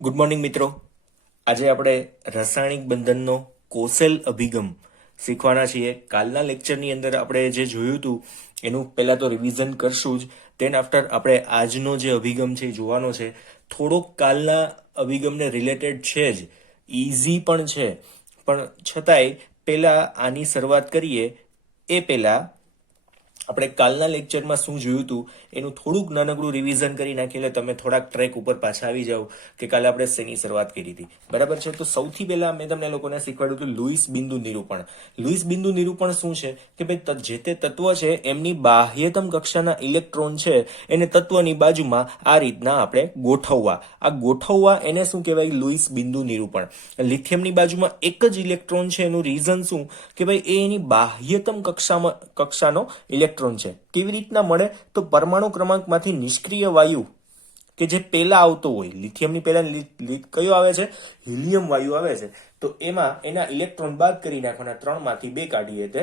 Good morning મિત્રો. આજે આપણે રાસાયણિક બંધનનો કોસેલ અભિગમ શીખવાના છીએ. કાલના લેક્ચરની અંદર આપણે જે જોયું હતું એનું પહેલાં તો રિવિઝન કરશું જ. દેન આફ્ટર આપણે આજનો જે અભિગમ છે એ જોવાનો છે. થોડોક કાલના અભિગમને રિલેટેડ છે જ, ઇઝી પણ છે, પણ છતાંય પહેલાં આની શરૂઆત કરીએ એ પહેલાં આપણે કાલના લેક્ચરમાં શું જોયું હતું એનું થોડુંક નાનકડું રિવિઝન કરી નાખીએ એટલે તમે થોડાક ટ્રેક ઉપર પાછા આવી જાઓ કે કાલે આપણે શેની શરૂઆત કરી હતી. બરાબર છે. તો સૌથી પહેલા મેં તમને લોકોને શીખવાડ્યું હતું લુઈસ બિંદુ નિરૂપણ. લુઈસ બિંદુ નિરૂપણ શું છે કે ભાઈ જે તે તત્વ છે એમની બાહ્યતમ કક્ષાના ઇલેક્ટ્રોન છે એને તત્વની બાજુમાં આ રીતના આપણે ગોઠવવા. આ ગોઠવવા એને શું કહેવાય? લુઈસ બિંદુ નિરૂપણ. લિથિયમની બાજુમાં એક જ ઇલેક્ટ્રોન છે, એનું રીઝન શું કે ભાઈ એ એની બાહ્યતમ કક્ષાનો ઇલેક્ટ્રોન છે. કેવી રીતના મળે? તો પરમાણુ ક્રમાંકમાંથી નિષ્ક્રિય વાયુ કે જે પેલા આવતો હોય, લિથિયમની પહેલા કયો આવે છે? હિલિયમ વાયુ આવે છે. તો એમાં એના ઇલેક્ટ્રોન બાદ કરી નાખવાના, 3 માંથી 2 કાઢીએ તે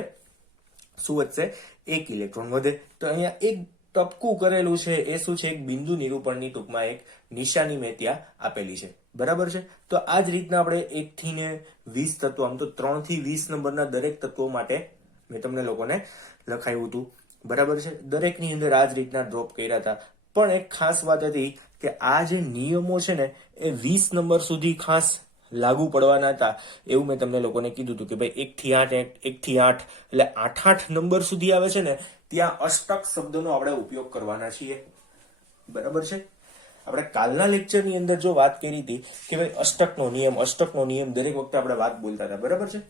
શું વધશે? 1 ઇલેક્ટ્રોન વધે. તો અહીંયા એક ટપકું કરેલું છે એ શું છે? એક બિંદુ નિરૂપણની ટૂંકમાં એક નિશાની મેં ત્યાં આપેલી છે. બરાબર છે. તો આ જ રીતના આપણે 1 થી ને 20 તત્વો, આમ તો 3 થી 20 નંબરના દરેક તત્વો માટે મેં તમને લોકોને લખાયું હતું. બરાબર છે. દરેકની અંદર આ જ રીતના ડ્રોપ કર્યા હતા. પણ એક ખાસ વાત હતી કે આ જે નિયમો છે ને એ 20 નંબર સુધી ખાસ લાગુ પડવાના હતા. એવું મેં તમને લોકોને કીધું હતું કે ભાઈ 1 થી 8 1 થી 8 એટલે 8 નંબર સુધી આવે છે ને ત્યાં અષ્ટક શબ્દનો આપણે ઉપયોગ કરવાના છીએ. બરાબર છે. આપણે કાલના લેક્ચરની અંદર જો વાત કરી હતી કે ભાઈ અષ્ટકનો નિયમ દરેક વખતે આપણે વાત બોલતા હતા. બરાબર છે.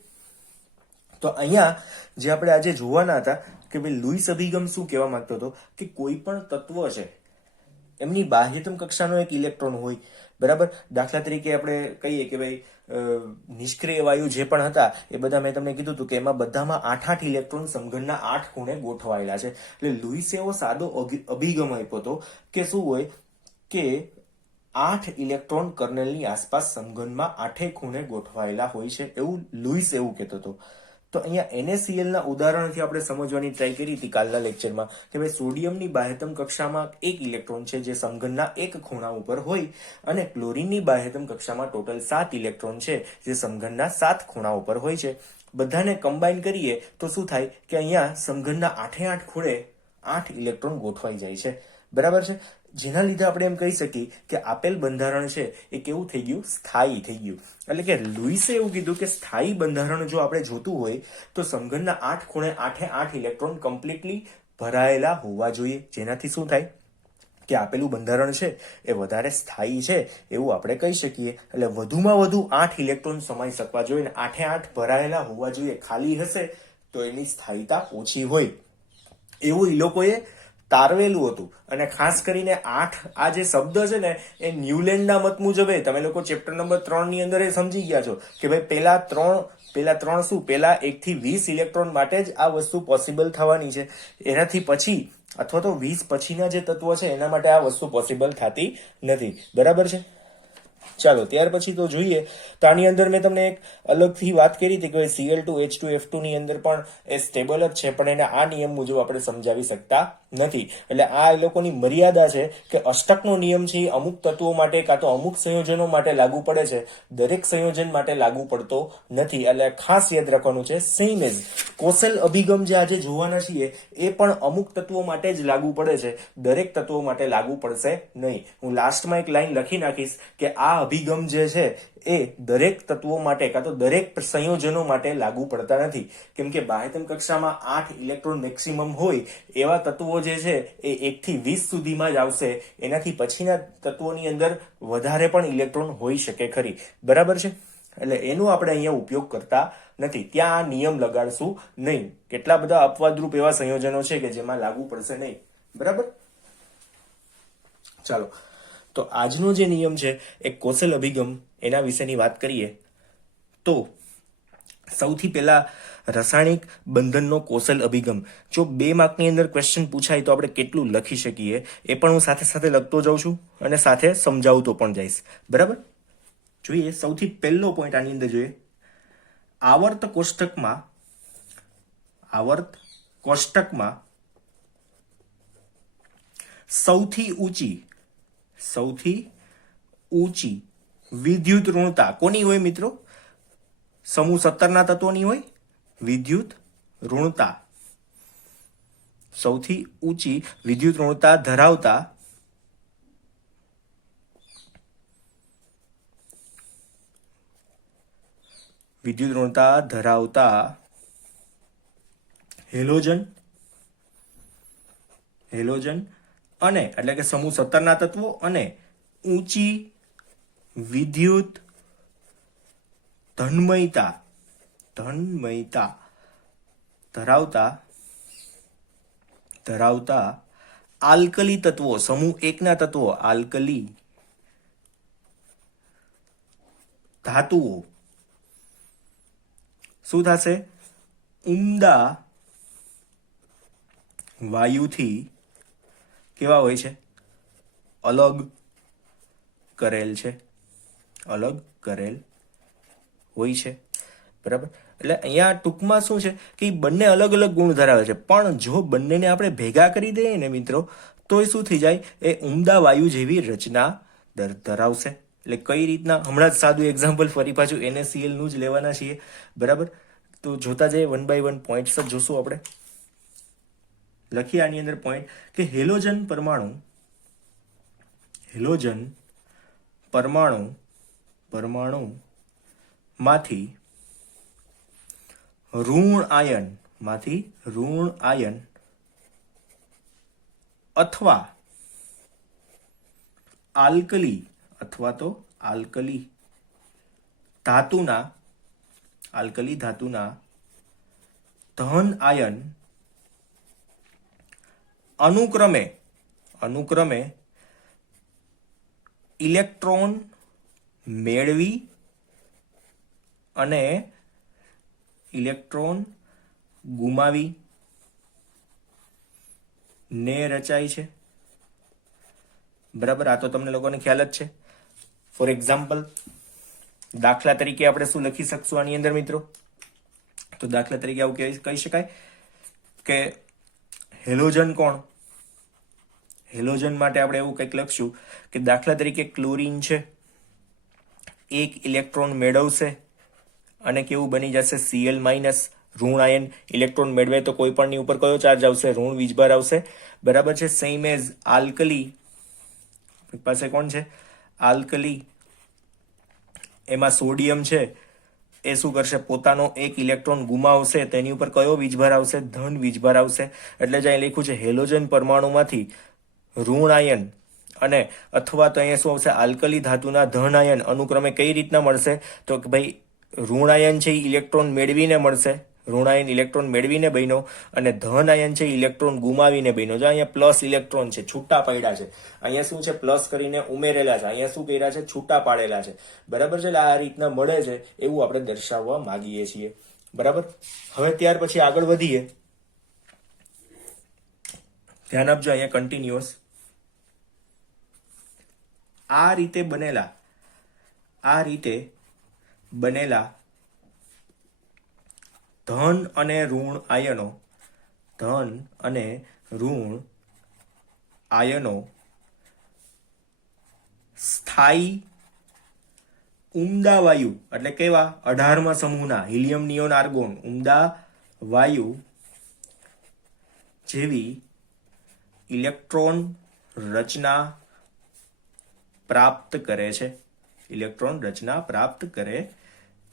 તો અહીંયા જે આપણે આજે જોવાના હતા કે ભાઈ લુઈસ અભિગમ શું કહેવા માંગતો હતો કે કોઈ પણ તત્વ છે એમની બાહ્યતમ કક્ષાનો એક ઇલેક્ટ્રોન હોય. બરાબર. દાખલા તરીકે આપણે કહીએ કે ભાઈ નિષ્ક્રિય વાયુ જે પણ હતા એ બધા મેં તમને કીધું હતું કે એમાં બધામાં 8 ઇલેક્ટ્રોન સમઘનના 8 ખૂણે ગોઠવાયેલા છે. એટલે લુઈસે એવો સાદો અભિગમ આપ્યો હતો કે શું હોય કે 8 ઇલેક્ટ્રોન કર્નેલની આસપાસ સમઘનમાં 8 ખૂણે ગોઠવાયેલા હોય છે, એવું લુઈસ એવું કહેતો હતો. તો અહીંયા NaCl ના ઉદાહરણથી આપણે સમજવાની ટ્રાય કરી હતી કાલના લેક્ચરમાં કે ભાઈ સોડિયમની બાહ્યતમ કક્ષામાં 1 ઇલેક્ટ્રોન છે જે સમઘનના 1 ખૂણા ઉપર હોય અને ક્લોરીનની બાહ્યતમ કક્ષામાં ટોટલ 7 ઇલેક્ટ્રોન છે જે સમઘનના 7 ખૂણા ઉપર હોય છે. બધાને કમ્બાઈન કરીએ તો શું થાય કે અહીંયા સમઘનના 8 ખૂણે 8 ઇલેક્ટ્રોન ગોઠવાઈ જાય છે. બરાબર છે. જેના લીધે આપણે એમ કહી શકીએ કે આપેલ બંધારણ છે એ કેવું થઈ ગયું? સ્થાયી થઈ ગયું. એટલે કે લુઈસે એવું કીધું કે સ્થાયી બંધારણ જો આપણે જોતું હોય તો સમઘનના 8 ખૂણે 8 ઇલેક્ટ્રોન કમ્પ્લીટલી ભરાયેલા હોવા જોઈએ. જેનાથી શું થાય કે આપેલું બંધારણ છે એ વધારે સ્થાયી છે એવું આપણે કહી શકીએ. એટલે વધુમાં વધુ 8 ઇલેક્ટ્રોન સમાઈ શકવા જોઈએ ને 8 ભરાયેલા હોવા જોઈએ. ખાલી હશે તો એની સ્થાયીતા ઓછી હોય એવું એ લોકોએ તારવેલું હતું. અને ખાસ કરીને 8 આ જે શબ્દ છે ને એ ન્યુલેન્ડના મત મુજબ તમે લોકો ચેપ્ટર નંબર 3 ની અંદર એ સમજી ગયા છો કે ભાઈ પેલા ત્રણ શું પેલા 1 થી 20 ઇલેક્ટ્રોન માટે જ આ વસ્તુ પોસિબલ થવાની છે. એનાથી પછી અથવા તો 20 પછીના જે તત્વો છે એના માટે આ વસ્તુ પોસિબલ થતી નથી. બરાબર છે. ચાલો ત્યાર પછી તો જોઈએ તો આની અંદર મેં તમને એક અલગથી વાત કરી હતી કે Cl2H2F2 ની અંદર પણ એ સ્ટેબલ જ છે, પણ એને આ નિયમ મુજબ આપણે સમજાવી શકતા નથી. એટલે આ એ લોકોની મર્યાદા છે કે અષ્ટકનો નિયમ છે એ અમુક તત્વો માટે કાં તો અમુક સંયોજનો માટે લાગુ પડે છે, દરેક સંયોજન માટે લાગુ પડતો નથી. એટલે ખાસ યાદ રાખવાનું છે. સેમ એઝ કોસેલ અભિગમ જે આજે જોવાના છીએ એ પણ અમુક તત્વો માટે જ લાગુ પડે છે, દરેક તત્વો માટે લાગુ પડશે નહીં. હું લાસ્ટમાં એક લાઈન લખી નાખીશ કે આ અભિગમ જે છે એ દરેક તત્વો માટે કાં તો દરેક સંયોજનો માટે લાગુ પડતા નથી. કેમ કે બાહ્યતમ કક્ષામાં 8 ઇલેક્ટ્રોન મેક્સિમમ હોય એવા તત્વો જે છે એ 1 થી 20 સુધીમાં જ આવશે. એનાથી પછીના તત્વોની અંદર વધારે પણ ઇલેક્ટ્રોન હોઈ શકે ખરી. બરાબર છે. એટલે એનો આપણે અહીંયા ઉપયોગ કરતા નથી. ત્યાં આ નિયમ લગાડશું નહીં. કેટલા બધા અપવાદરૂપ એવા સંયોજનો છે કે જેમાં લાગુ પડશે નહીં. બરાબર. ચાલો તો આજનો જે નિયમ છે એ કોસેલ અભિગમ એના વિશેની વાત કરીએ તો સૌથી પહેલા રાસાયણિક બંધનનો કોસેલ અભિગમ. જો 2 માર્કની અંદર ક્વેશ્ચન પૂછાય તો આપણે કેટલું લખી શકીએ એ પણ હું સાથે સાથે લખતો જાઉં છું અને સાથે સમજાવતો પણ જઈશ. બરાબર. જોઈએ સૌથી પહેલો પોઈન્ટ આની અંદર જોઈએ. આવર્ત કોષ્ટકમાં સૌથી ઊંચી વિદ્યુત ઋણતા કોની હોય મિત્રો? સમૂહ 17 ના તત્વોની હોય. વિદ્યુત ઋણતા સૌથી ઊંચી વિદ્યુત ઋણતા ધરાવતા હેલોજન અને એટલે કે સમૂહ 17 ના તત્વો અને ઊંચી વિદ્યુત ધન્મયતા ધરાવતા આલ્કલી તત્વો, સમૂહ 1 ના તત્વો આલ્કલી ધાતુઓ શું થશે? ઉમદા વાયુથી કેવા હોય છે? અલગ કરેલ હોય છે. બરાબર. એટલે અહીંયા ટૂંકમાં શું છે કે બંને અલગ અલગ ગુણ ધરાવે છે, પણ જો બંનેને આપણે ભેગા કરી દઈએ ને મિત્રો, તો એ શું થઈ જાય? એ ઉમદા વાયુ જેવી રચના ધરાવશે. એટલે કઈ રીતના? હમણાં જ સાદું એક્ઝામ્પલ ફરી પાછું NaCl નું જ લેવાના છીએ. બરાબર. તો જોતા જઈએ, 1 by 1 પોઈન્ટ્સ જ જોશું આપણે. લખીએ આની અંદર પોઈન્ટ કે હેલોજન પરમાણુ માંથી ઋણ આયન અથવા આલ્કલી ધાતુના ધન આયન અનુક્રમે ઇલેક્ટ્રોન મેળવી અને ઇલેક્ટ્રોન ગુમાવી ને રચાય છે. બરાબર. આ તો તમને લોકોને ખ્યાલ જ છે. ફોર એક્ઝામ્પલ, દાખલા તરીકે આપણે શું લખી શકશું આની અંદર મિત્રો? તો દાખલા તરીકે આવું કહી શકાય કે હેલોજન કોણ? હેલોજન માટે આપણે એવું કંઈક લખશું કે દાખલા તરીકે ક્લોરીન છે, એક ઇલેક્ટ્રોન મેળવશે અને કેવું બની જશે? Cl minus. ઋણ આયન ઇલેક્ટ્રોન મેળવે તો કોઈ પણની ઉપર કયો ચાર્જ આવશે? ઋણ વીજભાર આવશે. બરાબર છે. સેમ એઝ આલ્કલી પાસે કોણ છે? આલ્કલી. એમાં સોડિયમ છે, એ શું કરશે? પોતાનો એક ઇલેક્ટ્રોન ગુમાવશે, તેની ઉપર કયો વીજભાર આવશે? ધન વીજભાર આવશે. એટલે જ અહીં લખ્યું છે હેલોજન પરમાણુમાંથી ઋણ આયન અને અથવા તો અહીંયા શું આવશે? આલ્કલી ધાતુના ધન આયન અનુક્રમે કઈ રીતના મળશે? તો કે ભાઈ ઋણ આયન છે એ ઇલેક્ટ્રોન મેળવીને મળશે, ઋણ આયન ઇલેક્ટ્રોન મેળવીને બન્યો, અને ધન આયન છે ઇલેક્ટ્રોન ગુમાવીને બન્યો. જો અહીંયા પ્લસ ઇલેક્ટ્રોન છે, છૂટા પડ્યા છે. અહીંયા શું છે? પ્લસ કરીને ઉમેરેલા છે. અહીંયા શું કર્યા છે? છૂટા પાડેલા છે. બરાબર છે. એટલે આ રીતના મળે છે એવું આપણે દર્શાવવા માંગીએ છીએ. બરાબર. હવે ત્યાર પછી આગળ વધીએ. ધ્યાન આપજો અહીંયા કન્ટિન્યુઅસ. આ રીતે બનેલા ધન અને ઋણ આયનો સ્થાયી ઉમદા વાયુ એટલે કેવા? 18મા સમૂહના હિલિયમ, નિયોન, આર્ગોન ઉમદા વાયુ જેવી ઇલેક્ટ્રોન રચના પ્રાપ્ત કરે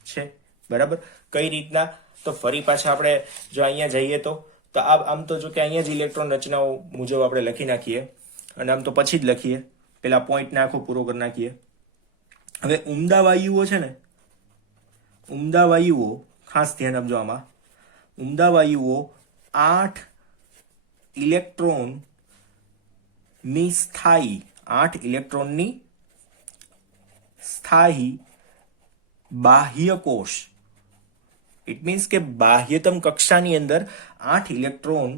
છે. બરાબર. કઈ રીતના? તો ફરી પાછા આપણે જો અહીંયા જઈએ તો આમ તો જો કે અહીંયા જ ઇલેક્ટ્રોન રચનાઓ મુજબ આપણે લખી નાખીએ, અને આમ તો પછી જ લખીએ. પેલા પોઈન્ટને આખો પૂરો કરી નાખીએ. હવે ઉમદા વાયુઓ છે ને, ઉમદા વાયુઓ ખાસ ધ્યાન આપજો આમાં. ઉમદા વાયુઓ 8 ઇલેક્ટ્રોનની સ્થાયી બાહ્ય કોષ, ઇટ મીન્સ કે બાહ્યતમ કક્ષાની અંદર 8 ઇલેક્ટ્રોન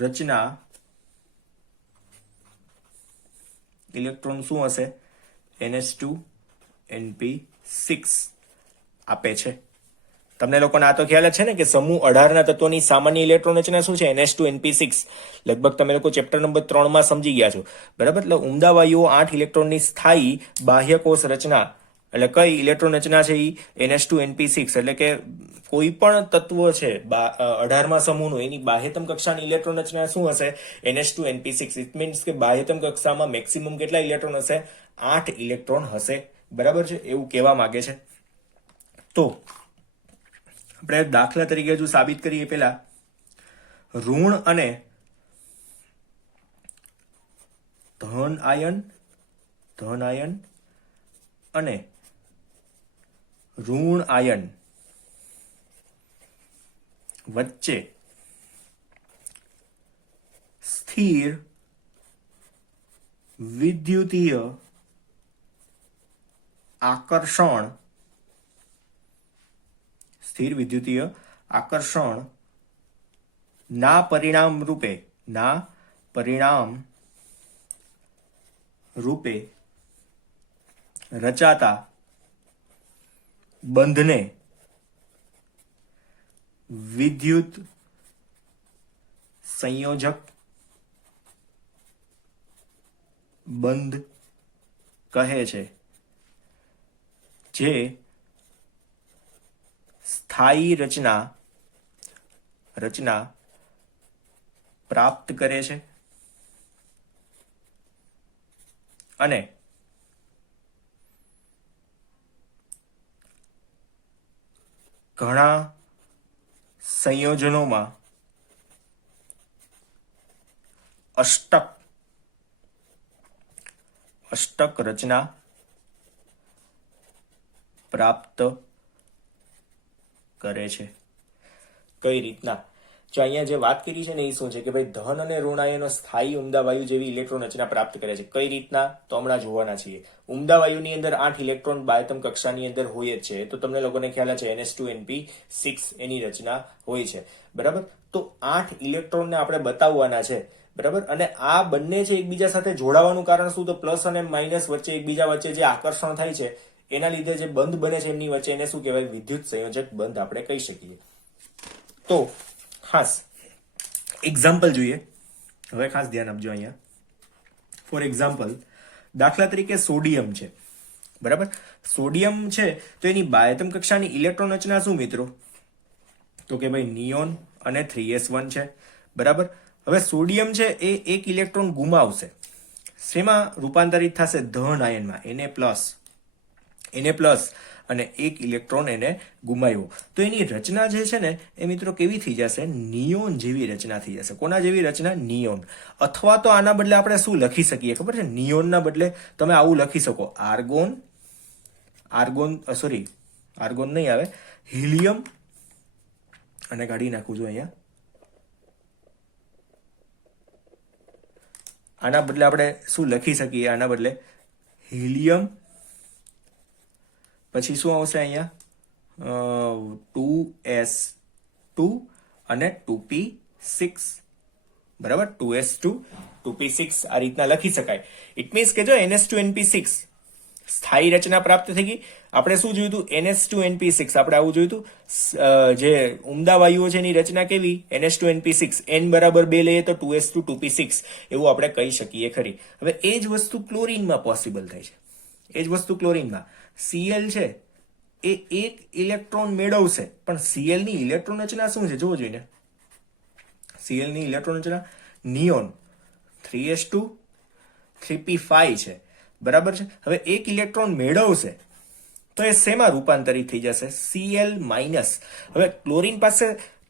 રચના, ઇલેક્ટ્રોન શું હશે? NH2 NP6 આપે છે. તમને લોકોને આ તો ખ્યાલ જ છે ને કે સમૂહ 18 ના તત્વોની સામાન્ય ઇલેક્ટ્રોન રચના શું છે? NH2NP6. લગભગ તમે લોકો ચેપ્ટર નંબર 3 માં સમજી ગયા છો, બરાબર? એટલે ઉમદા વાયુઓ 8 ઇલેક્ટ્રોનની સ્થાયી બાહ્યકોષ રચના, એટલે કઈ ઇલેક્ટ્રોન રચના છે? NH2NP6. એટલે કે કોઈ પણ તત્વ છે 18મા સમૂહનું, એની બાહ્યતમ કક્ષાની ઇલેક્ટ્રોન રચના શું હશે? NH2NP6. ઇટ મીન્સ કે બાહ્યતમ કક્ષામાં મેક્સિમમ કેટલા ઇલેક્ટ્રોન હશે? 8 ઇલેક્ટ્રોન હશે, બરાબર છે? એવું કહેવા માંગે છે. તો આપણે દાખલા તરીકે જો સાબિત કરીએ, પેલા ઋણ અને ધન આયન અને ઋણ આયન વચ્ચે સ્થિર વિદ્યુતીય આકર્ષણ ના પરિણામ રૂપે રચાતા બંધને વિદ્યુત સંયોજક બંધ કહે છે, જે સ્થાયી રચના પ્રાપ્ત કરે છે અને ઘણા સંયોજનોમાં અષ્ટક રચના પ્રાપ્ત કરે છે. કઈ રીતના? જો અહીંયા જે વાત કરી છે ને એ શું છે કે ભાઈ ધન અને ઋણ આયનો સ્થાયી ઉમદા વાયુ જેવી ઇલેક્ટ્રોન રચના પ્રાપ્ત કરે છે. કઈ રીતના? તો હમણાં જોવાના છીએ. ઉમદા વાયુની અંદર 8 ઇલેક્ટ્રોન બાહ્યતમ કક્ષાની અંદર હોય જ છે, તો તમને લોકોને ખ્યાલ છે NH2NP6 એની રચના હોય છે, બરાબર? તો 8 ઇલેક્ટ્રોનને આપણે બતાવવાના છે, બરાબર? અને આ બંને છે એકબીજા સાથે જોડાવાનું કારણ શું? તો પ્લસ અને માઇનસ વચ્ચે એકબીજા વચ્ચે જે આકર્ષણ થાય છે એના લીધે જે બંધ બને છે એમની વચ્ચે, એને શું કહેવાય? વિદ્યુત સંયોજક બંધ આપણે કહી શકીએ. તો ખાસ એક્ઝામ્પલ જોઈએ. હવે ખાસ ધ્યાન આપજો અહીંયા. ફોર એક્ઝામ્પલ, દાખલા તરીકે સોડિયમ છે, બરાબર? સોડિયમ છે તો એની બાહ્યતમ કક્ષાની ઇલેક્ટ્રોન રચના શું મિત્રો? તો કે ભાઈ નિયોન અને 3s1 છે, બરાબર? હવે સોડિયમ છે એ એક ઇલેક્ટ્રોન ગુમાવશે. શેમાં રૂપાંતરિત થશે? ધન આયનમાં, Na પ્લસ અને એક ઇલેક્ટ્રોન એને ગુમાવ્યો. તો એની રચના જે છે ને એ મિત્રો કેવી થઈ જશે? નિયોન જેવી રચના થઈ જશે. કોના જેવી રચના? નિયોન. અથવા તો આના બદલે આપણે શું લખી શકીએ ખબર છે? નિયોનના બદલે તમે આવું લખી શકો, આર્ગોન નહીં આવે, હિલિયમ, અને કાઢી નાખું છું અહીંયા. આના બદલે આપણે શું લખી શકીએ? આના બદલે હિલિયમ, પછી શું આવશે અહીંયા? 2s2 અને 2p6, બરાબર? 2s2 2p6 આ રીતના લખી શકાય. ઇટ મીન્સ કે જો NH2NP6 સ્થાયી રચના પ્રાપ્ત થઈ ગઈ. આપણે શું જોયું હતું? NH2NP6 આપણે આવું જોયું હતું. જે ઉમદા વાયુઓ છે એની રચના કેવી? NH2NP6. n બરાબર 2 લઈએ તો 2s2 2p6 એવું આપણે કહી શકીએ ખરી. હવે એ જ વસ્તુ ક્લોરીનમાં પોસિબલ થાય છે. એ જ વસ્તુ ક્લોરીનમાં. Cl છે એ એક ઇલેક્ટ્રોન મેળવશે, પણ Cl ની ઇલેક્ટ્રોન રચના શું છે જોવો જોઈએ. Cl ની ઇલેક્ટ્રોન રચના નિયોન 3s2 3p5 છે, બરાબર છે? હવે એક ઇલેક્ટ્રોન મેળવશે તો એ શેમાં રૂપાંતરિત થઈ જશે? Cl minus. હવે ક્લોરીન પાસે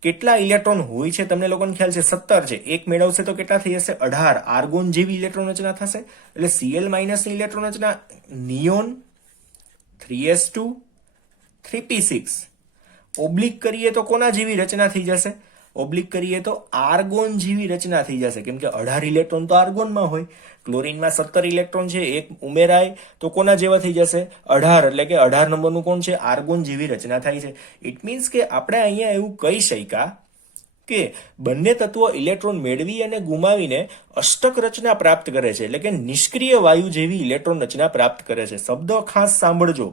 કેટલા ઇલેક્ટ્રોન હોય છે તમને લોકોને ખ્યાલ છે? 17 છે. એક મેળવશે તો કેટલા થઈ જશે? 18. આર્ગોન જેવી ઇલેક્ટ્રોન રચના થશે. એટલે Cl માઇનસ ની ઇલેક્ટ્રોન રચના નિયોન 3s2 3p6. ઓબ્લિક કરીએ તો કોના જેવી રચના થઈ જશે? ઓબ્લિક કરીએ તો આર્ગોન જેવી રચના થઈ જશે, કેમ કે 18 ઇલેક્ટ્રોન તો આર્ગોનમાં હોય. ક્લોરીનમાં 17 ઇલેક્ટ્રોન છે, એક ઉમેરાય તો કોના જેવા થઈ જશે? 18. એટલે કે 18 નંબરનું કોણ છે? આર્ગોન જેવી રચના થાય છે. ઇટ મીન્સ કે આપણે અહીંયા એવું કહી શક્યા કે બંને તત્વો ઇલેક્ટ્રોન મેળવી અને ગુમાવીને અષ્ટક રચના પ્રાપ્ત કરે છે, એટલે કે નિષ્ક્રિય વાયુ જેવી ઇલેક્ટ્રોન રચના પ્રાપ્ત કરે છે. શબ્દો ખાસ સાંભળજો.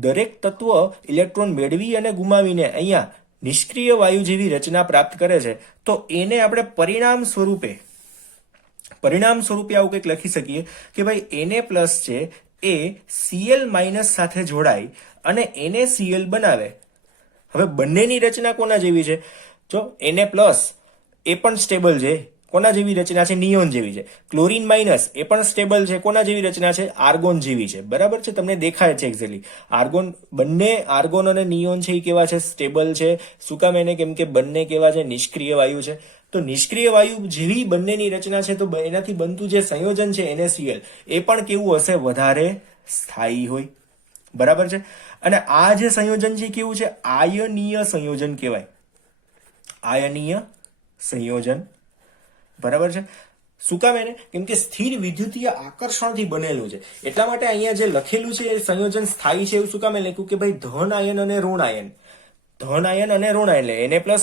દરેક તત્વ ઇલેક્ટ્રોન મેળવી અને ગુમાવીને અહીંયા નિષ્ક્રિય વાયુ જેવી રચના પ્રાપ્ત કરે છે, તો એને આપણે પરિણામ સ્વરૂપે આવું કંઈક લખી શકીએ કે ભાઈ Na+ છે એ Cl- સાથે જોડાય અને NaCl બનાવે. હવે બંનેની રચના કોના જેવી છે? જો Na+ એ પણ સ્ટેબલ છે. કોના જેવી રચના છે? નિયોન જેવી છે. ક્લોરીન માઇનસ એ પણ સ્ટેબલ છે. કોના જેવી રચના છે? આર્ગોન જેવી છે. બરાબર છે? તમને દેખાય છે એક્ઝેક્ટલી. બંને આર્ગોન અને નિયોન છે એ કેવા છે? સ્ટેબલ છે. શું કામ? એને કેમ કે બંને કેવા છે? નિષ્ક્રિય વાયુ છે. તો નિષ્ક્રિય વાયુ જેવી બંનેની રચના છે, તો એનાથી બનતું જે સંયોજન છે NaCl એ પણ કેવું હશે? વધારે સ્થાયી હોય. બરાબર છે? અને આ જે સંયોજન છે કેવું છે? આયનીય સંયોજન કહેવાય. આયનીય સંયોજન. બરાબર છે? શું કામ? એને કેમ કે સ્થિર વિદ્યુતીય આકર્ષણથી બનેલું છે. એટલા માટે અહીંયા જે લખેલું છે એ સંયોજન સ્થાયી છે. એવું શું કામ લખ્યું કે ભાઈ ધન આયન અને ઋણ આયન, Na+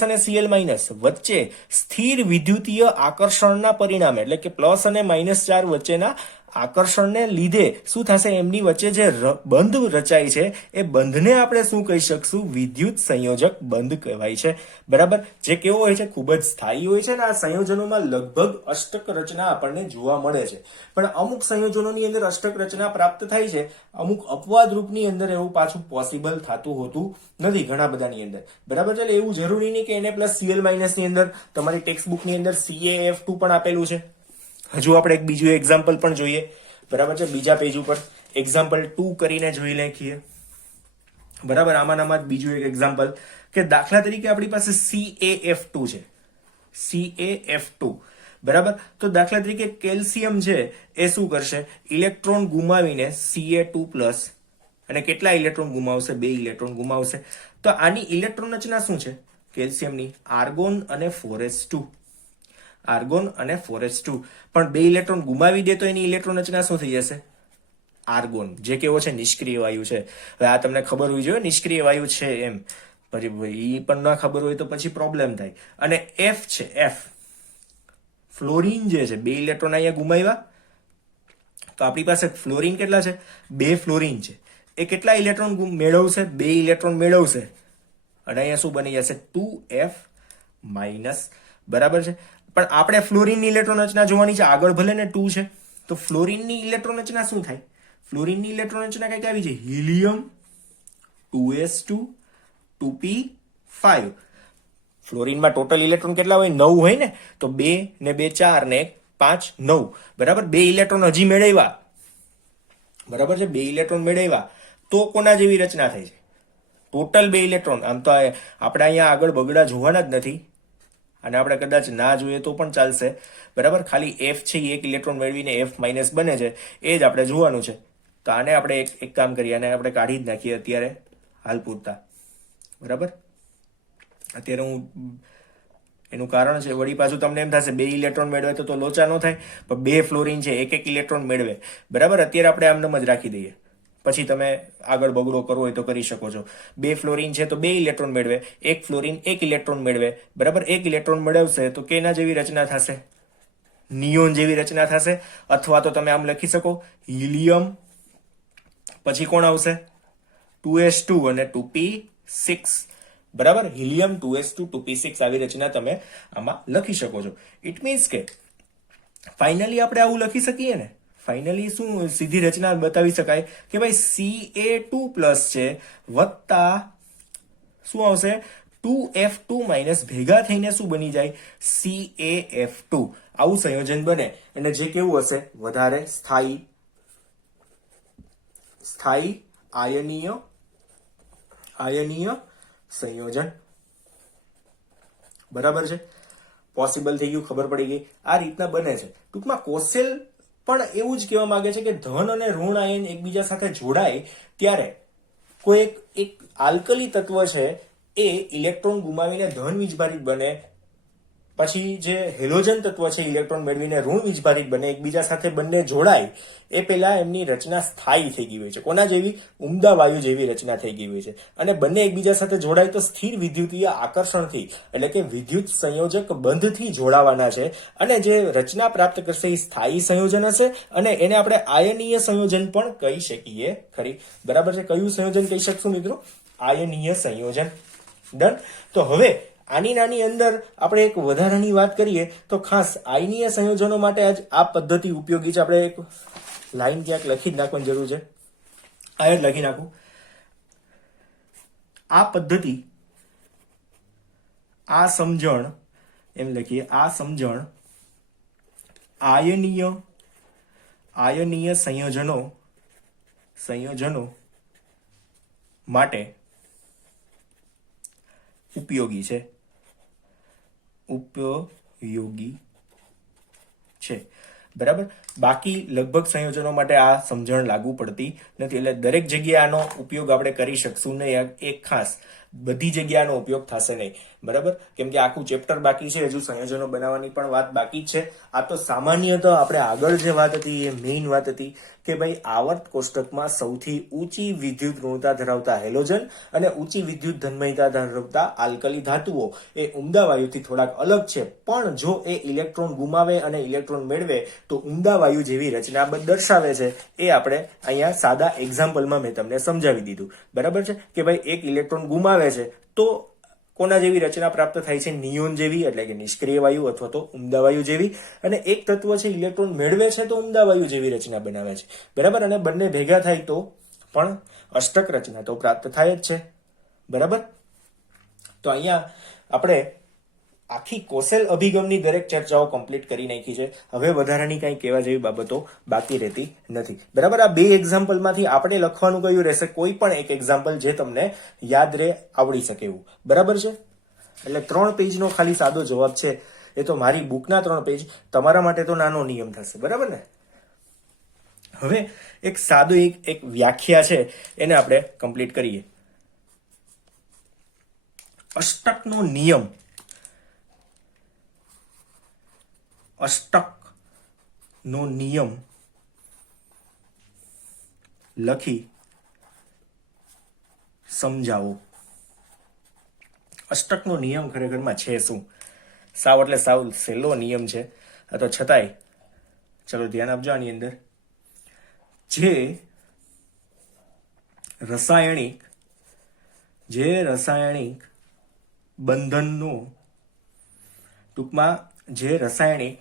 અને Cl- વચ્ચે સ્થિર વિદ્યુતીય આકર્ષણના પરિણામે, એટલે કે પ્લસ અને માઇનસ ચાર્જ વચ્ચેના આકર્ષણને લીધે શું થશે? એમની વચ્ચે જે બંધ રચાય છે એ બંધને આપણે શું કહી શકશું? વિદ્યુત સંયોજક બંધ કહેવાય છે. બરાબર? જે કેવો હોય છે? ખૂબ જ સ્થાયી હોય છે. અને આ સંયોજનોમાં લગભગ અષ્ટક રચના આપણને જોવા મળે છે. પણ અમુક સંયોજનોની અંદર અષ્ટક રચના પ્રાપ્ત થાય છે, અમુક અપવાદ રૂપની અંદર એવું પાછું પોસિબલ થતું હોતું નથી ઘણા બધાની અંદર. બરાબર છે? એટલે એવું જરૂરી નહીં કે Na+ Cl- ની અંદર તમારી ટેક્સ્ટ બુકની અંદર CaF2 પણ આપેલું છે. હજુ આપણે એક બીજું એક્ઝામ્પલ પણ જોઈએ. બરાબર છે? બીજા પેજ ઉપર એક્ઝામ્પલ 2 કરીને જોઈ લખીએ. બરાબર? આમાં બીજું એક એક્ઝામ્પલ કે દાખલા તરીકે આપણી પાસે CaF2 છે. CaF2. બરાબર? તો દાખલા તરીકે કેલ્શિયમ છે એ શું કરશે? ઇલેક્ટ્રોન ગુમાવીને Ca2+ અને કેટલા ઇલેક્ટ્રોન ગુમાવશે? 2 ઇલેક્ટ્રોન ગુમાવશે. તો આની ઇલેક્ટ્રોન રચના શું છે કેલ્શિયમની? આર્ગોન અને 4s2. આર્ગોન અને 4s2. પણ 2 ઇલેક્ટ્રોન ગુમાવી દે તો એની ઇલેક્ટ્રોન રચના શું થઈ જશે? આર્ગોન, જે કેવો છે? નિષ્ક્રિય વાયુ છે. હવે આ તમને ખબર હોવી જોઈએ નિષ્ક્રિય વાયુ છે એમ. પછી એ પણ ના ખબર હોય તો પછી પ્રોબ્લેમ થાય. અને F છે, F ફ્લોરિન જે છે, 2 ઇલેક્ટ્રોન અહીંયા ગુમાવ્યા, તો આપણી પાસે ફ્લોરિન કેટલા છે? 2 ફ્લોરિન છે. એ કેટલા ઇલેક્ટ્રોન મેળવશે? 2 ઇલેક્ટ્રોન મેળવશે. અને અહીંયા શું બની જશે? 2F-. બરાબર છે? પણ આપણે ફ્લોરિનની ઇલેક્ટ્રોન રચના જોવાની છે. આગળ ભલે ને 2 છે, તો ફ્લોરિનની ઇલેક્ટ્રોન રચના શું થાય? ફ્લોરિનની ઇલેક્ટ્રોન રચના કઈક આવી છે. Helium 2s2 2p5. ફ્લોરિનમાં total electron કેટલા હોય? 9 હોય ને. તો 2 ને 2 4 ને 5 9. બરાબર? 2 ઇલેક્ટ્રોન હજી મેળવ્યા. બરાબર છે? 2 ઇલેક્ટ્રોન મેળવ્યા તો કોના જેવી રચના થઈ છે? Total 2 electron. આમ તો આપણે અહીંયા આગળ બગડા જોવાના જ નથી, અને આપણે કદાચ ના જોઈએ તો પણ ચાલશે. બરાબર? ખાલી F છે એ 1 ઇલેક્ટ્રોન મેળવીને F- બને છે એ જ આપણે જોવાનું છે. તો આને આપણે એક કામ કરીએ, આને આપણે કાઢી જ નાખીએ અત્યારે હાલ પૂરતા. બરાબર? અત્યારે હું એનું કારણ છે વળી પાછું તમને એમ થશે 2 ઇલેક્ટ્રોન મેળવે તો લોચા ન થાય, પણ 2 ફ્લોરિન છે 1 ઇલેક્ટ્રોન મેળવે. બરાબર? અત્યારે આપણે આમ જ રાખી દઈએ, પછી તમે આગળ બગડો કરવો હોય તો કરી શકો છો. 2 ફ્લોરિન છે તો 2 ઇલેક્ટ્રોન મેળવે. 1 ફ્લોરિન 1 ઇલેક્ટ્રોન મેળવે. બરાબર? 1 ઇલેક્ટ્રોન મેળવશે તો કેના જેવી રચના થશે? નિયોન જેવી રચના થશે. અથવા તો તમે આમ લખી શકો હિલિયમ, પછી કોણ આવશે? 2s2 અને 2p6. બરાબર? હિલિયમ 2s2 2p6 આવી રચના તમે આમાં લખી શકો છો. ઇટ મીન્સ કે ફાઇનલી આપણે આવું લખી શકીએ ને. ફાઇનલી શું સીધી રચના બતાવી શકાય કે ભાઈ Ca2+ છે વત્તા શું આવશે? 2F2- ભેગા થઈને શું બની જાય? CaF2. આવું સંયોજન બને, અને જે કેવું હશે? વધારે સ્થાયી આયનીય સંયોજન. બરાબર છે? પોસિબલ થઈ ગયું, ખબર પડી ગઈ. આ રીતના બને છે. ટૂંકમાં કોસેલ પણ એવું જ કહેવા માંગે છે કે ધન અને ઋણ આયન એકબીજા સાથે જોડાય ત્યારે કોઈ એક આલ્કલી તત્વ છે એ ઇલેક્ટ્રોન ગુમાવીને ધન વીજભારિત બને પછી જે હેલોજન તત્વ છે ઇલેક્ટ્રોન મેળવીને ઋણ વીજભારિત બને, એકબીજા સાથે બંને જોડાય એ પહેલા એમની રચના સ્થાયી થઈ ગઈ હોય છે. કોના જેવી? ઉમદા વાયુ જેવી રચના થઈ ગઈ હોય છે. અને બંને એકબીજા સાથે જોડાય તો સ્થિર વિદ્યુતીય આકર્ષણથી એટલે કે વિદ્યુત સંયોજક બંધથી જોડાવાના છે. અને જે રચના પ્રાપ્ત કરશે એ સ્થાયી સંયોજન હશે અને એને આપણે આયનીય સંયોજન પણ કહી શકીએ ખરી. બરાબર છે? કયું સંયોજન કહી શકશું મિત્રો? આયનીય સંયોજન. ડન. તો હવે આની અંદર આપણે એક વધારાની વાત કરીએ તો ખાસ આયનીય સંયોજનો માટે આજ આ પદ્ધતિ ઉપયોગી છે. આપણે એક લાઈન ક્યાંક લખી જ નાખવાની જરૂર છે. આ જ લખી નાખું. આ પદ્ધતિ, આ સમજણ, એમ લખીએ, આ સમજણ આયનીય સંયોજનો માટે ઉપયોગી છે. બરાબર. બાકી લગભગ સંયોજનો માટે આ સમજણ લાગુ પડતી નથી. એટલે દરેક જગ્યાએ આનો ઉપયોગ આપણે કરી શકશું નહીં. એક ખાસ બધી જગ્યાનો ઉપયોગ થશે નહીં. બરાબર? કેમ કે આખું ચેપ્ટર બાકી છે, હજુ સંયોજનો બનાવવાની પણ વાત બાકી જ છે. આ તો સામાન્ય તો આપણે આગળ જે વાત હતી એ મેઇન વાત હતી કે ભાઈ આવર્ત કોષ્ટકમાં સૌથી ઊંચી વિદ્યુત ઋણતા ધરાવતા હેલોજન અને ઊંચી વિદ્યુત ધન્મયતા ધરાવતા આલ્કલી ધાતુઓ એ ઉમદા વાયુથી થોડાક અલગ છે. પણ જો એ ઇલેક્ટ્રોન ગુમાવે અને ઇલેક્ટ્રોન મેળવે તો ઉમદા વાયુ જેવી રચના દર્શાવે છે. એ આપણે અહીંયા સાદા એક્ઝામ્પલમાં મેં તમને સમજાવી દીધું. બરાબર છે? કે ભાઈ એક ઇલેક્ટ્રોન ગુમાવે છે તો કોના જેવી રચના પ્રાપ્ત થાય છે? નિયોન જેવી, એટલે કે નિષ્ક્રિય વાયુ અથવા તો ઉમદા વાયુ જેવી. અને એક તત્વ છે ઇલેક્ટ્રોન મેળવે છે તો ઉમદા વાયુ જેવી રચના બનાવે છે. બરાબર? અને બંને ભેગા થાય તો પણ અષ્ટક રચના તો પ્રાપ્ત થાય જ છે. બરાબર? તો અહીંયા આપણે આખી કોસેલ અભિગમની દરેક ચર્ચાઓ કમ્પ્લીટ કરી નાખી છે. હવે વધારાની કંઈ કહેવા જેવી બાબતો બાકી રહેતી નથી. બરાબર? આ બે એક્ઝામ્પલમાંથી આપણે લખવાનું કયું રહેશે? કોઈ પણ એક એક્ઝામ્પલ જે તમને યાદ રહે, આવડી શકે એવું. બરાબર છે? એટલે 3 પેજનો ખાલી સાદો જવાબ છે. એ તો મારી બુકના 3 પેજ, તમારા માટે તો નાનો નિયમ થશે. બરાબર ને? હવે એક સાદો એક વ્યાખ્યા છે એને આપણે કમ્પ્લીટ કરીએ. અષ્ટકનો નિયમ, અષ્ટકનો નિયમ લખી સમજાવો. અષ્ટકનો નિયમ ખરેખરમાં છે શું? સાવ એટલે સાવ સહેલો નિયમ છે. આ તો છતાંય ચલો ધ્યાન આપજો. આની અંદર જે રાસાયણિક બંધનનો, ટૂંકમાં જે રાસાયણિક,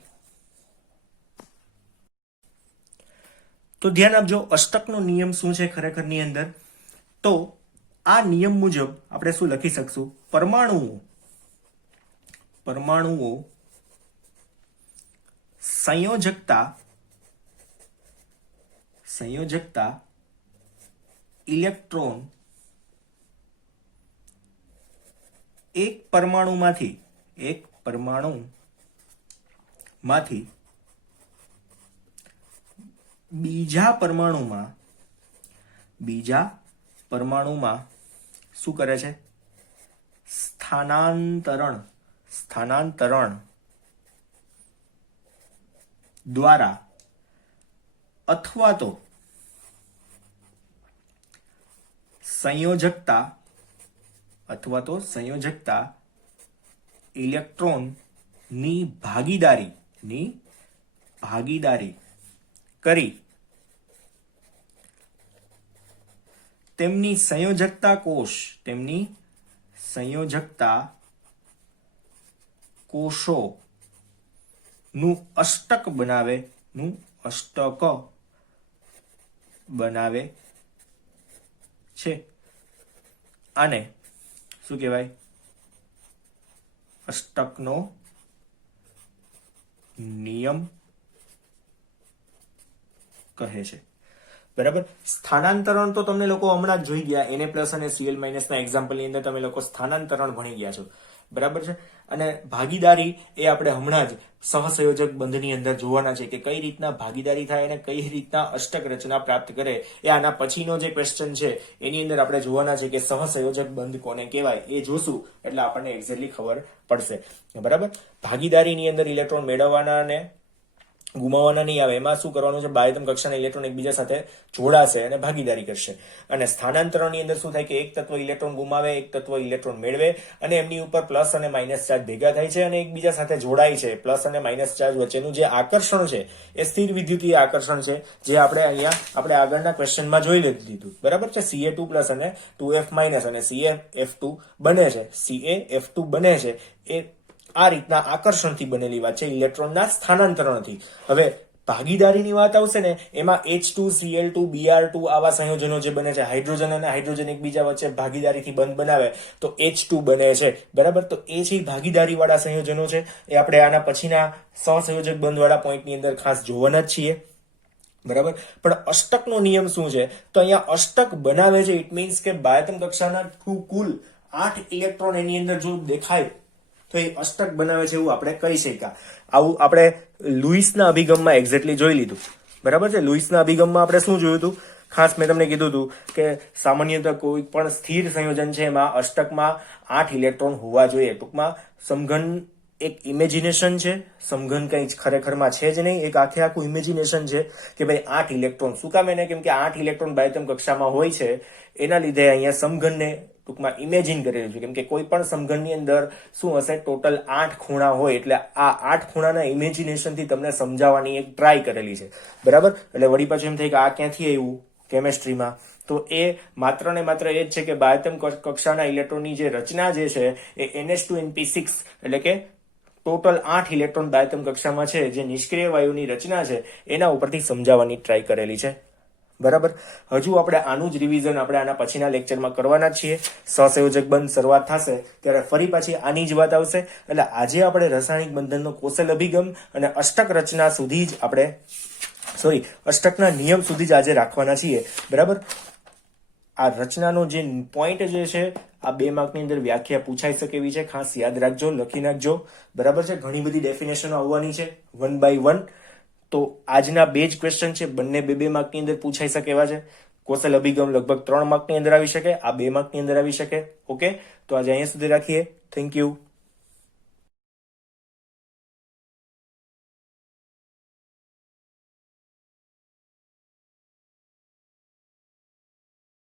તો ધ્યાન આપજો અષ્ટકનો નિયમ શું છે ખરેખરની અંદર. તો આ નિયમ મુજબ આપણે શું લખી શકશું? પરમાણુઓ સંયોજકતા ઇલેક્ટ્રોન એક પરમાણુમાંથી બીજા પરમાણુમાં શું કરે છે? સ્થાનાંતરણ દ્વારા અથવા તો સંયોજકતા ઇલેક્ટ્રોનની ભાગીદારી કરી તેમની સંયોજકતા કોષોનું અષ્ટક બનાવે છે. આને શું કહેવાય? અષ્ટકનો નિયમ કહે છે. બરાબર? સ્થાનાંતરણ તો તમને લોકો હમણાં જ જોઈ ગયા. Na+ અને Cl- ના એક્ઝામ્પલની અંદર તમે લોકો સ્થાનાંતરણ ભણી ગયા છો. બરાબર છે. અને ભાગીદારી એ આપણે હમણાં જ સહસંયોજક બંધની અંદર જોવાના છે કે કઈ રીતના ભાગીદારી થાય અને કઈ રીતના અષ્ટક રચના પ્રાપ્ત કરે. એ આના પછીનો જે ક્વેશ્ચન છે એની અંદર આપણે જોવાના છે કે સહસંયોજક બંધ કોને કહેવાય એ જોશું એટલે આપણને એક્ઝેક્ટલી ખબર પડશે. બરાબર. ભાગીદારીની અંદર ઇલેક્ટ્રોન મેળવવાના અને ગુમાવવાના નહીં આવે. એમાં શું કરવાનું છે, બાહ્યતમ કક્ષાના ઇલેક્ટ્રોન એકબીજા સાથે જોડાશે અને ભાગીદારી કરશે. અને સ્થાનાંતરણની અંદર શું થાય કે એક તત્વ ઇલેક્ટ્રોન ગુમાવે, એક તત્વ ઇલેક્ટ્રોન મેળવે અને એમની ઉપર પ્લસ અને માઇનસ ચાર્જ ભેગા થાય છે અને એકબીજા સાથે જોડાય છે. પ્લસ અને માઇનસ ચાર્જ વચ્ચેનું જે આકર્ષણ છે એ સ્થિર વિદ્યુતીય આકર્ષણ છે, જે આપણે આગળના ક્વેશ્ચનમાં જોઈ લીધું. બરાબર છે. Ca2 પ્લસ અને 2F માઇનસ અને CaF2 બને છે. CaF2 બને છે એ આ રીતના આકર્ષણથી બનેલી વાત છે, ઇલેક્ટ્રોનના સ્થાનાંતરણથી. હવે ભાગીદારીની વાત આવશે ને એમાં H2 Cl2 Br2 આવા સંયોજનો જે બને છે, હાઇડ્રોજન અને હાઇડ્રોજન એકબીજા વચ્ચે ભાગીદારીથી બંધ બનાવે તો H2 બને છે. બરાબર. તો એ છે ભાગીદારી વાળા સંયોજનો છે. એ આપણે આના પછીના સહસંયોજક બંધ વાળા પોઈન્ટની અંદર ખાસ જોવાના જ છીએ. બરાબર. પણ અષ્ટકનો નિયમ શું છે, તો અહીંયા અષ્ટક બનાવે છે ઇટ મીન્સ કે બાહ્યતમ કક્ષાના કુલ 8 ઇલેક્ટ્રોન એની અંદર જો દેખાય તો એ અષ્ટક બનાવે છે એવું આપણે કહી શકાય. આવું આપણે લુઈસના અભિગમમાં એક્ઝેક્ટલી જોઈ લીધું. બરાબર છે. લુઈસના અભિગમમાં આપણે શું જોયું હતું, ખાસ મેં તમને કીધું હતું કે સામાન્યતઃ કોઈ પણ સ્થિર સંયોજન છે એમાં અષ્ટકમાં 8 ઇલેક્ટ્રોન હોવા જોઈએ. ટૂંકમાં સમઘન એક ઇમેજિનેશન છે, સમઘન કઈ ખરેખરમાં છે જ નહીં, એક આખું ઇમેજિનેશન છે કે ભાઈ 8 ઇલેક્ટ્રોન. શું કામ એને? કેમ કે 8 ઇલેક્ટ્રોન બાહ્યતમ કક્ષામાં હોય છે, એના લીધે અહીંયા સમઘનને ટૂંકમાં ઇમેજિન કરેલું છે. કેમ કે કોઈ પણ સમઘનની અંદર શું હશે, ટોટલ 8 ખૂણા હોય, એટલે આ 8 ખૂણાના ઇમેજિનેશનથી તમને સમજાવવાની એક ટ્રાય કરેલી છે. બરાબર. એટલે વળી પાછું એમ થાય કે આ ક્યાંથી આવ્યું કેમેસ્ટ્રીમાં, તો એ માત્ર ને માત્ર એ જ છે કે બાહ્યતમ કક્ષાના ઇલેક્ટ્રોનની જે રચના જે છે એ NH2np6 એટલે કે ટોટલ 8 ઇલેક્ટ્રોન બાહ્યતમ કક્ષામાં છે, જે નિષ્ક્રિય વાયુની રચના છે એના ઉપરથી સમજાવવાની ટ્રાય કરેલી છે. બરાબર. હજુ આપણે આનું જ રિવિઝન આપણે આના પછીના લેક્ચરમાં કરવાના છીએ. સહસંયોજક બંધ શરૂઆત થશે ત્યારે ફરી પાછી આની જ વાત આવશે. એટલે આજે આપણે રાસાયણિક બંધનનો કોષલ અભિગમ અને અષ્ટક રચના સુધી જ અષ્ટકના નિયમ સુધી જ આજે રાખવાના છીએ. બરાબર. આ રચનાનો જે પોઈન્ટ જે છે આ 2 માર્કની અંદર વ્યાખ્યા પૂછાઈ શકે એવી છે, ખાસ યાદ રાખજો, લખી નાખજો. બરાબર છે. ઘણી બધી ડેફિનેશનો આવવાની છે 1 by 1. તો આજના 2 જ ક્વેશ્ચન છે, બંને 2 માર્કની અંદર પૂછાઈ શકે એવા છે. કોષલ અભિગમ લગભગ 3 માર્કની અંદર આવી શકે, આ 2 માર્કની અંદર આવી શકે. ઓકે. તો આજે અહીંયા સુધી રાખીએ. Thank you.